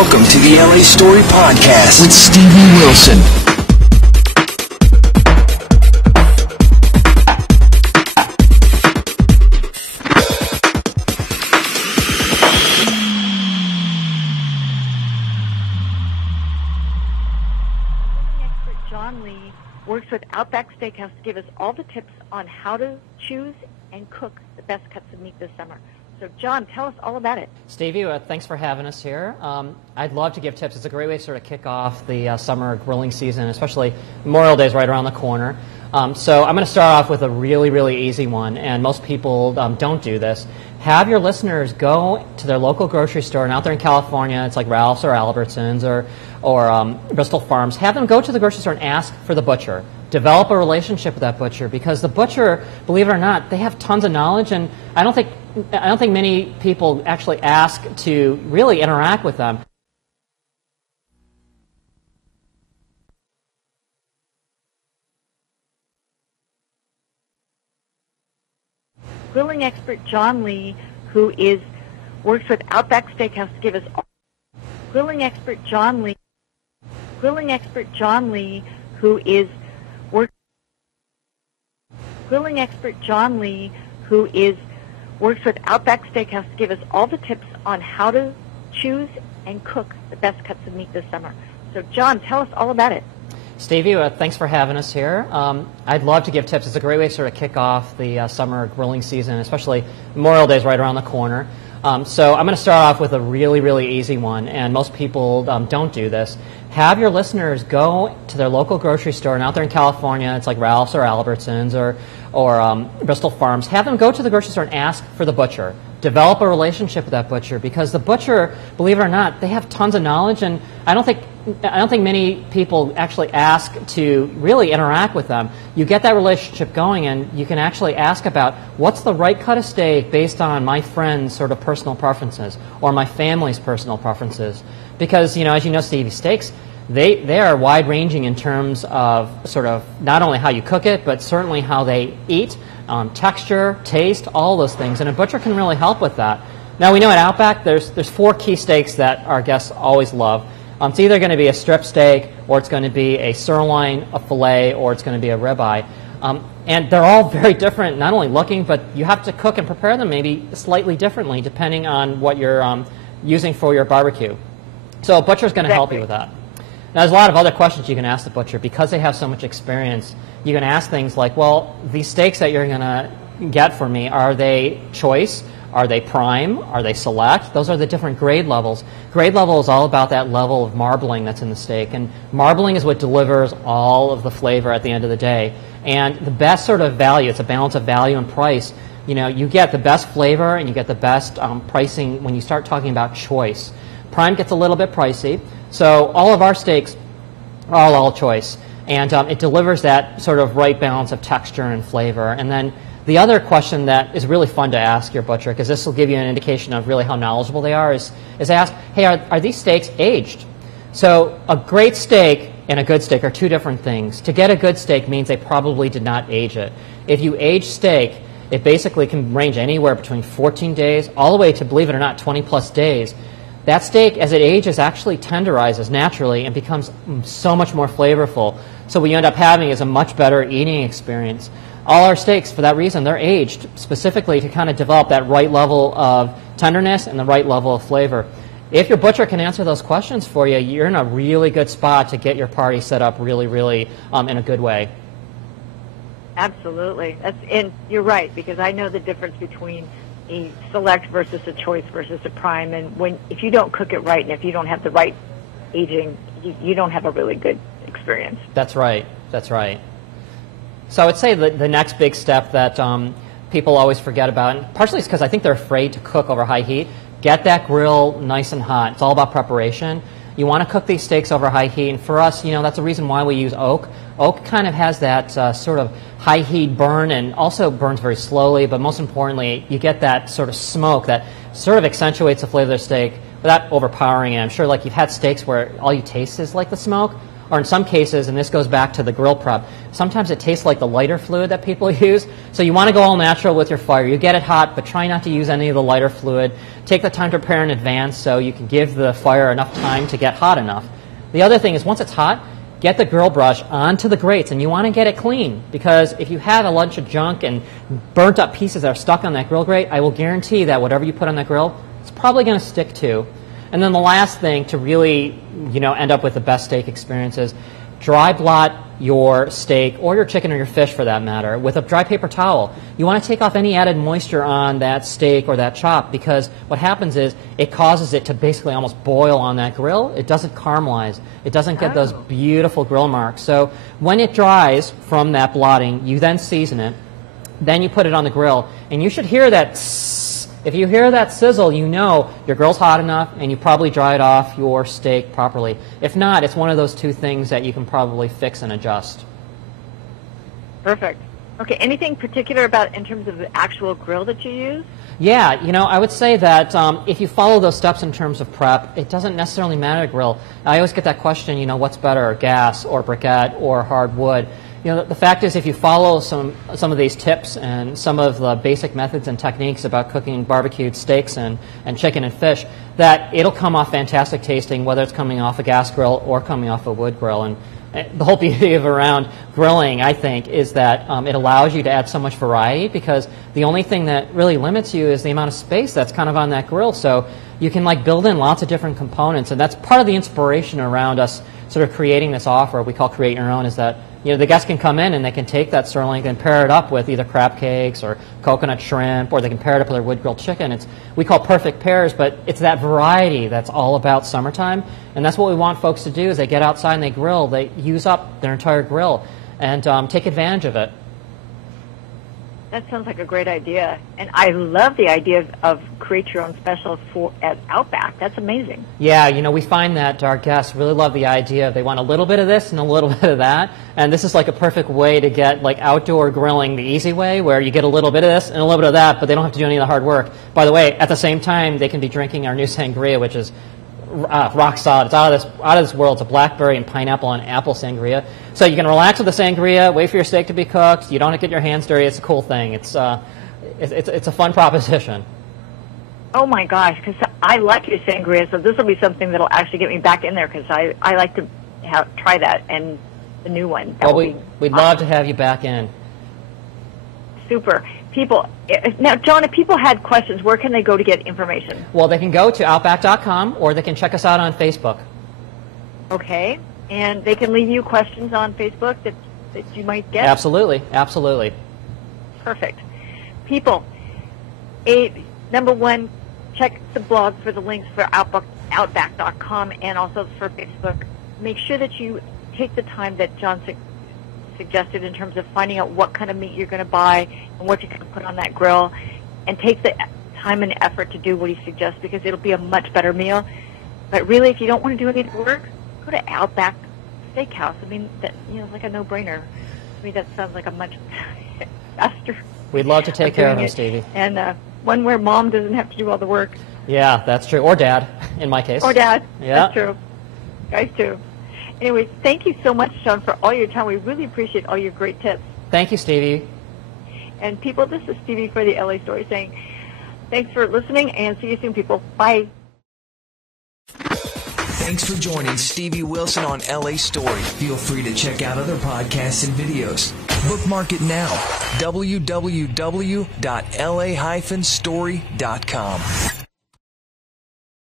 Welcome to the LA Story Podcast with Stevie Wilson. John Lee works with Outback Steakhouse to give us all the tips on how to choose and cook the best cuts of meat this summer. So, John, tell us all about it. Stevie, thanks for having us here. I'd love to give tips. It's a great way to sort of kick off the summer grilling season, especially Memorial Day is right around the corner. So I'm going to start off with a really, really easy one, and most people don't do this. Have your listeners go to their local grocery store, and out there in California, it's like Ralph's or Albertsons or Bristol Farms. Have them go to the grocery store and ask for the butcher. Develop a relationship with that butcher, because the butcher, believe it or not, they have tons of knowledge, and I don't think many people actually ask to really interact with them. Grilling expert John Lee, who works with Outback Steakhouse to give us all. Grilling expert John Lee, who works with Outback Steakhouse to give us all the tips on how to choose and cook the best cuts of meat this summer. So, John, tell us all about it. Stevie, thanks for having us here. I'd love to give tips. It's a great way to sort of kick off the summer grilling season, especially Memorial Day is right around the corner. So I'm going to start off with a really, really easy one, and most people don't do this. Have your listeners go to their local grocery store, and out there in California, it's like Ralph's or Albertsons or Bristol Farms. Have them go to the grocery store and ask for the butcher. Develop a relationship with that butcher, because the butcher, believe it or not, they have tons of knowledge, and I don't think many people actually ask to really interact with them. You get that relationship going, and you can actually ask about what's the right cut of steak based on my friend's sort of personal preferences or my family's personal preferences. Because, as you know, Stevie, steaks, they are wide-ranging in terms of sort of not only how you cook it, but certainly how they eat, texture, taste, all those things. And a butcher can really help with that. Now, we know at Outback there's 4 key steaks that our guests always love. It's either going to be a strip steak, or it's going to be a sirloin, a filet, or it's going to be a ribeye. And they're all very different, not only looking, but you have to cook and prepare them maybe slightly differently depending on what you're using for your barbecue. So a butcher's going to help you with that. Now, there's a lot of other questions you can ask the butcher. Because they have so much experience, you can ask things like, well, these steaks that you're going to get for me, are they choice? Are they prime? Are they select? Those are the different grade levels. Grade level is all about that level of marbling that's in the steak. And marbling is what delivers all of the flavor at the end of the day. And the best sort of value, it's a balance of value and price. You get the best flavor and you get the best pricing when you start talking about choice. Prime gets a little bit pricey. So all of our steaks are all choice. And it delivers that sort of right balance of texture and flavor. And then the other question that is really fun to ask your butcher, because this will give you an indication of really how knowledgeable they are, is ask, hey, are these steaks aged? So a great steak and a good steak are 2 different things. To get a good steak means they probably did not age it. If you age steak, it basically can range anywhere between 14 days all the way to, believe it or not, 20-plus days. That steak, as it ages, actually tenderizes naturally and becomes so much more flavorful. So what you end up having is a much better eating experience. All our steaks, for that reason, they're aged specifically to kind of develop that right level of tenderness and the right level of flavor. If your butcher can answer those questions for you, you're in a really good spot to get your party set up really, really in a good way. Absolutely. And you're right, because I know the difference between a select versus a choice versus a prime. And if you don't cook it right and if you don't have the right aging, you don't have a really good experience. That's right. That's right. So I would say the next big step that people always forget about, and partially it's because I think they're afraid to cook over high heat, get that grill nice and hot. It's all about preparation. You want to cook these steaks over high heat, and for us, that's the reason why we use oak. Oak kind of has that sort of high heat burn and also burns very slowly, but most importantly, you get that sort of smoke that sort of accentuates the flavor of the steak without overpowering it. I'm sure you've had steaks where all you taste is like the smoke. or in some cases, and this goes back to the grill prep, sometimes it tastes like the lighter fluid that people use. So you want to go all natural with your fire. You get it hot, but try not to use any of the lighter fluid. Take the time to prepare in advance so you can give the fire enough time to get hot enough. The other thing is, once it's hot, get the grill brush onto the grates, and you want to get it clean, because if you have a bunch of junk and burnt up pieces that are stuck on that grill grate, I will guarantee that whatever you put on that grill, it's probably going to stick to. And then the last thing to really, end up with the best steak experience is dry blot your steak, or your chicken or your fish for that matter, with a dry paper towel. You want to take off any added moisture on that steak or that chop, because what happens is it causes it to basically almost boil on that grill. It doesn't caramelize. It doesn't get those beautiful grill marks. So when it dries from that blotting, you then season it. Then you put it on the grill, and you should hear that tss. If you hear that sizzle, you know your grill's hot enough and you probably dried off your steak properly. If not, it's one of those two things that you can probably fix and adjust. Perfect. Okay, anything particular about in terms of the actual grill that you use? Yeah, I would say that if you follow those steps in terms of prep, it doesn't necessarily matter to grill. I always get that question, what's better, gas or briquette or hardwood? The fact is, if you follow some of these tips and some of the basic methods and techniques about cooking barbecued steaks and chicken and fish, that it'll come off fantastic tasting, whether it's coming off a gas grill or coming off a wood grill. And the whole beauty of around grilling, I think, is that it allows you to add so much variety, because the only thing that really limits you is the amount of space that's kind of on that grill. So you can build in lots of different components, and that's part of the inspiration around us sort of creating this offer we call Create Your Own, is that the guests can come in and they can take that sirloin and pair it up with either crab cakes or coconut shrimp, or they can pair it up with their wood grilled chicken. We call perfect pairs, but it's that variety that's all about summertime, and that's what we want folks to do. Is they get outside and they grill, they use up their entire grill and take advantage of it. That sounds like a great idea, and I love the idea of create your own special at Outback. That's amazing. Yeah, we find that our guests really love the idea. They want a little bit of this and a little bit of that, and this is like a perfect way to get outdoor grilling the easy way, where you get a little bit of this and a little bit of that, but they don't have to do any of the hard work. By the way, at the same time, they can be drinking our new sangria, which is rock solid. It's out of this world. It's a blackberry and pineapple and apple sangria. So you can relax with the sangria, wait for your steak to be cooked. You don't have to get your hands dirty. It's a cool thing. It's a fun proposition. Oh my gosh, because I like your sangria, so this will be something that'll actually get me back in there, because I like to try that, and the new one. We'd love to have you back in. Super. Now, John, if people had questions, where can they go to get information? Well, they can go to Outback.com, or they can check us out on Facebook. Okay. And they can leave you questions on Facebook that you might get? Absolutely. Absolutely. Perfect. People, number one, check the blog for the links for Outback.com and also for Facebook. Make sure that you take the time that John suggested in terms of finding out what kind of meat you're going to buy and what you're going to put on that grill, and take the time and effort to do what he suggests, because it'll be a much better meal. But really, if you don't want to do any work, go to Outback Steakhouse. I mean, it's like a no-brainer. I mean, that sounds like a much faster. We'd love to take care of him, Stevie. And one where mom doesn't have to do all the work. Yeah, that's true. Or dad, in my case. Or dad. Yeah. That's true. Guys, too. Anyway, thank you so much, Sean, for all your time. We really appreciate all your great tips. Thank you, Stevie. And people, this is Stevie for the LA Story saying thanks for listening, and see you soon, people. Bye. Thanks for joining Stevie Wilson on LA Story. Feel free to check out other podcasts and videos. Bookmark it now. www.la-story.com.